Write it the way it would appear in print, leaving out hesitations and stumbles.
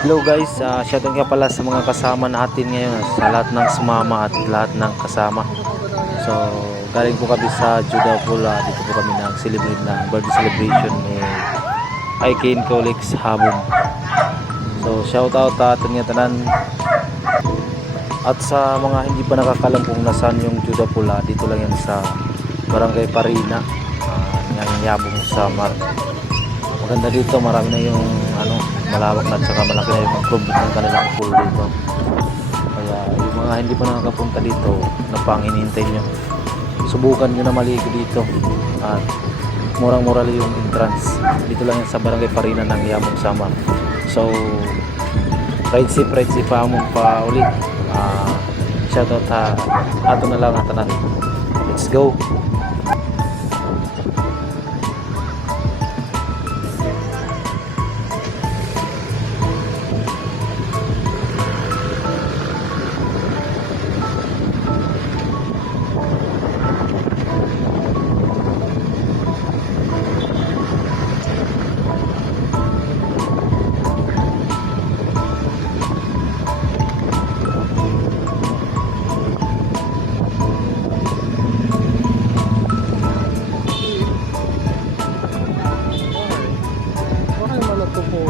Hello guys, shoutout nga pala sa mga kasama natin ngayon, sa lahat ng sumama at lahat ng kasama. So, galing po kami sa Juda Pula. Dito po kami nag-celebrate ng birthday celebration ni Aikin Colleagues Habon. So, shoutout atin nga tanan. At sa mga hindi pa nakakalam kung nasaan yung Juda Pula, dito lang yan sa Barangay Parina, ng Yabong Samar. Maganda dito, marami na yung malawak na at saka malaki na yung improvement ng kanilang pool dito. Kaya yung mga hindi pa nakakapunta dito, na pang hinihintay nyo, subukan nyo na maligo dito. At murang-mura lang yung entrance. Dito lang yan sa Barangay Parina ng Yabong Samar. So, ride safe pa amon pa ulit. Shoutout ha, ato na lang atanan. Let's go! Ano naman ito po?